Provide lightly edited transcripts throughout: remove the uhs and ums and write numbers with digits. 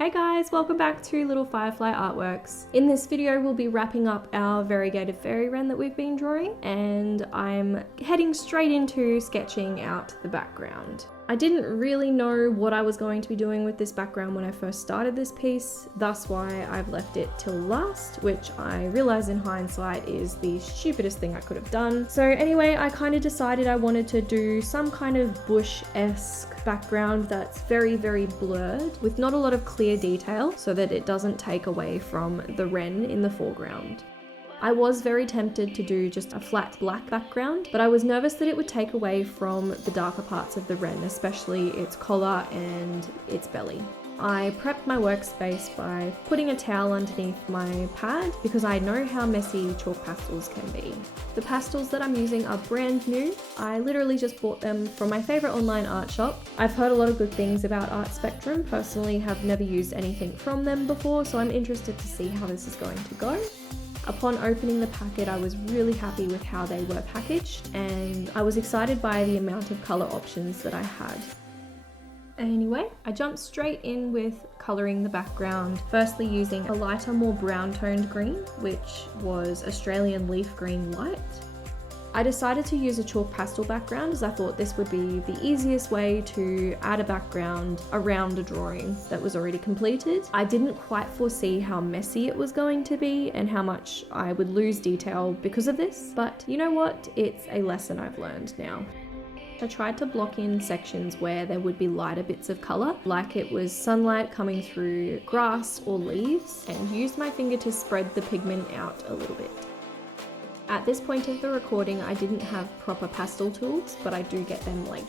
Hey guys, welcome back to Little Firefly Artworks. In this video we'll be wrapping up our variegated fairy wren that we've been drawing, and I'm heading straight into sketching out the background. I didn't really know what I was going to be doing with this background when I first started this piece, thus why I've left it till last, which I realize in hindsight is the stupidest thing I could have done. So anyway, I kind of decided I wanted to do some kind of bush-esque background that's very, very blurred with not a lot of clear detail so that it doesn't take away from the wren in the foreground. I was very tempted to do just a flat black background, but I was nervous that it would take away from the darker parts of the wren, especially its collar and its belly. I prepped my workspace by putting a towel underneath my pad because I know how messy chalk pastels can be. The pastels that I'm using are brand new. I literally just bought them from my favorite online art shop. I've heard a lot of good things about Art Spectrum, personally have never used anything from them before, so I'm interested to see how this is going to go. Upon opening the packet, I was really happy with how they were packaged, and I was excited by the amount of colour options that I had. Anyway, I jumped straight in with colouring the background, firstly using a lighter, more brown toned green, which was Australian Leaf Green Light. I decided to use a chalk pastel background as I thought this would be the easiest way to add a background around a drawing that was already completed. I didn't quite foresee how messy it was going to be and how much I would lose detail because of this, but you know what? It's a lesson I've learned now. I tried to block in sections where there would be lighter bits of colour, like it was sunlight coming through grass or leaves, and used my finger to spread the pigment out a little bit. At this point of the recording, I didn't have proper pastel tools, but I do get them later.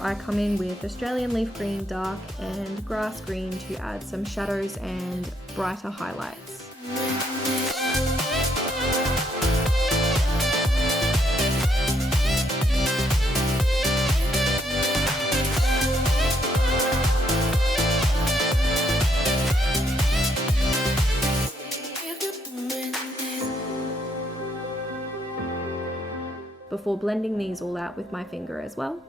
I come in with Australian Leaf Green Dark and Grass Green to add some shadows and brighter highlights. Before blending these all out with my finger as well.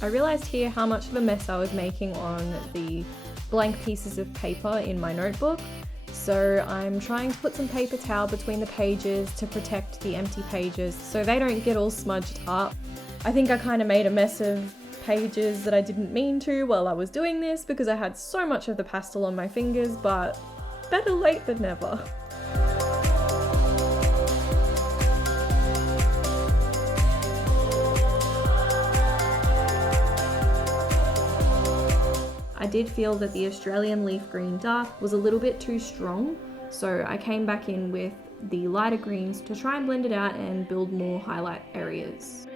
I realised here how much of a mess I was making on the blank pieces of paper in my notebook, so I'm trying to put some paper towel between the pages to protect the empty pages so they don't get all smudged up. I think I kind of made a mess of pages that I didn't mean to while I was doing this because I had so much of the pastel on my fingers, but better late than never. I did feel that the Australian Leaf Green Dark was a little bit too strong, so I came back in with the lighter greens to try and blend it out and build more highlight areas.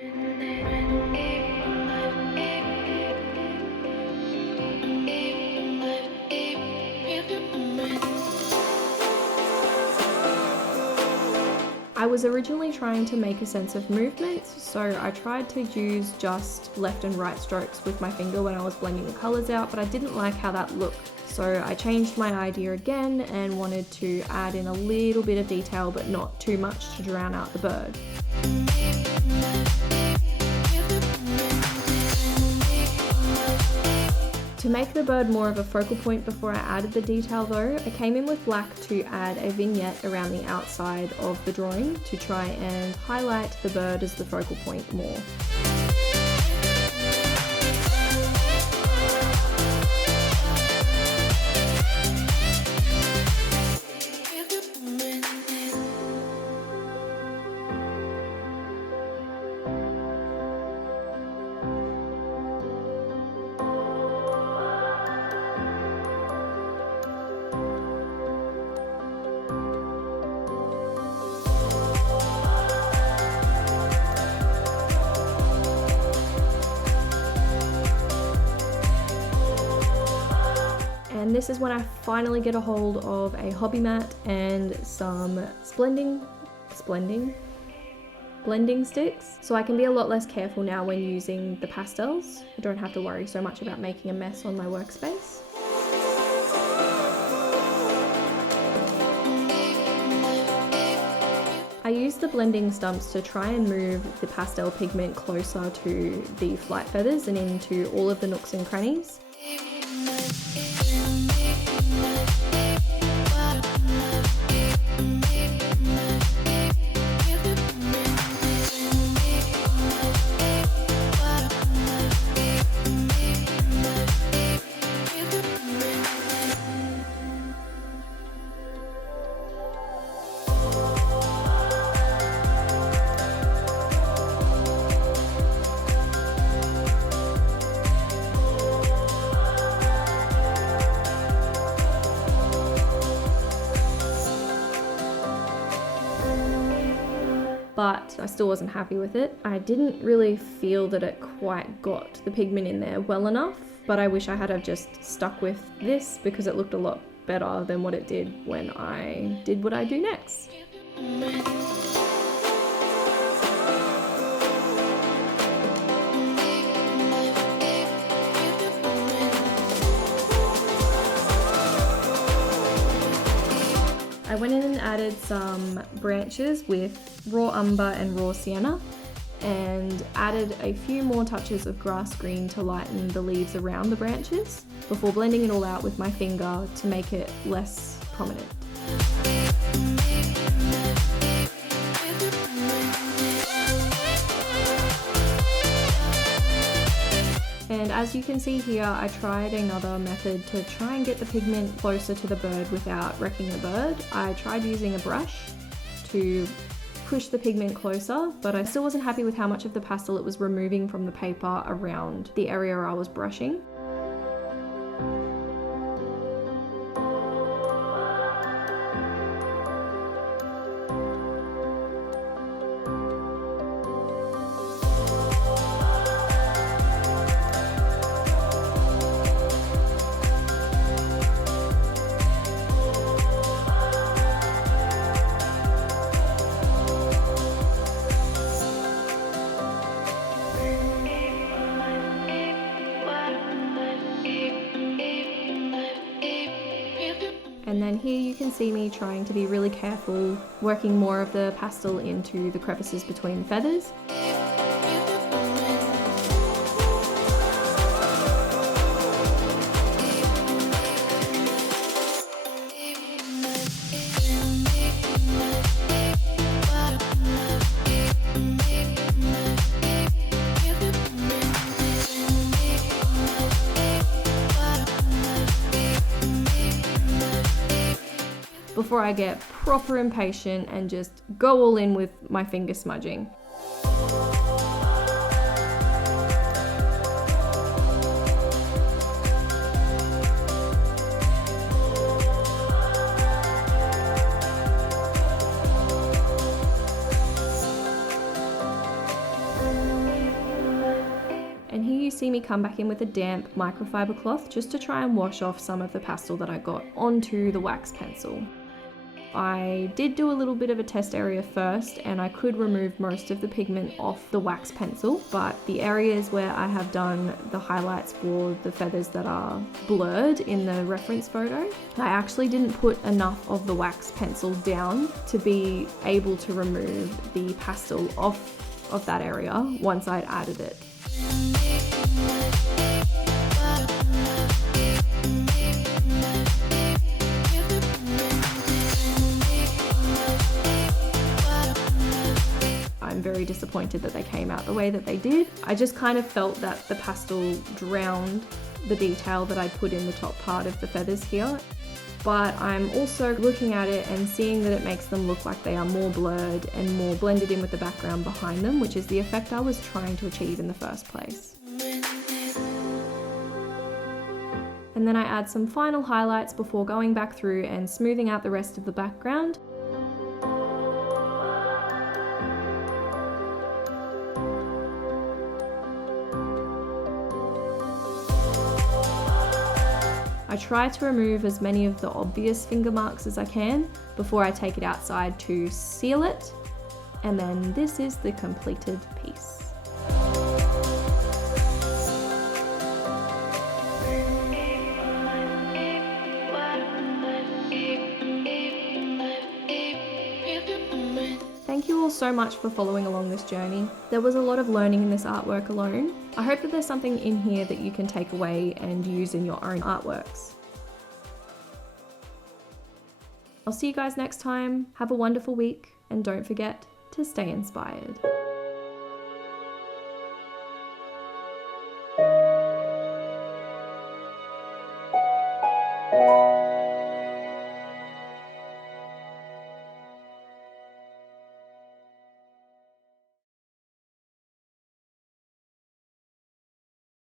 I was originally trying to make a sense of movement, so I tried to use just left and right strokes with my finger when I was blending the colours out, but I didn't like how that looked. So I changed my idea again and wanted to add in a little bit of detail, but not too much to drown out the bird. To make the bird more of a focal point before I added the detail though, I came in with black to add a vignette around the outside of the drawing to try and highlight the bird as the focal point more. this is when I finally get a hold of a hobby mat and some blending sticks, so I can be a lot less careful now when using the pastels. I don't have to worry so much about making a mess on my workspace. I use the blending stumps to try and move the pastel pigment closer to the flight feathers and into all of the nooks and crannies. But I still wasn't happy with it. I didn't really feel that it quite got the pigment in there well enough, but I wish I had have just stuck with this because it looked a lot better than what it did when I did what I do next. I went in and added some branches with raw umber and raw sienna and added a few more touches of grass green to lighten the leaves around the branches before blending it all out with my finger to make it less prominent. And as you can see here, I tried another method to try and get the pigment closer to the bird without wrecking the bird. I tried using a brush to push the pigment closer, but I still wasn't happy with how much of the pastel it was removing from the paper around the area I was brushing. And then here you can see me trying to be really careful, working more of the pastel into the crevices between the feathers. Before I get proper impatient and just go all in with my finger smudging. And here you see me come back in with a damp microfiber cloth just to try and wash off some of the pastel that I got onto the wax pencil. I did do a little bit of a test area first and I could remove most of the pigment off the wax pencil, but the areas where I have done the highlights for the feathers that are blurred in the reference photo, I actually didn't put enough of the wax pencil down to be able to remove the pastel off of that area once I'd added it. I'm very disappointed that they came out the way that they did. I just kind of felt that the pastel drowned the detail that I put in the top part of the feathers here. But I'm also looking at it and seeing that it makes them look like they are more blurred and more blended in with the background behind them, which is the effect I was trying to achieve in the first place. And then I add some final highlights before going back through and smoothing out the rest of the background. I I try to remove as many of the obvious finger marks as I can before I take it outside to seal it, and then this is the completed piece. Thank you all so much for following along this journey. There was a lot of learning in this artwork alone. I hope that there's something in here that you can take away and use in your own artworks. I'll see you guys next time. Have a wonderful week, and don't forget to stay inspired.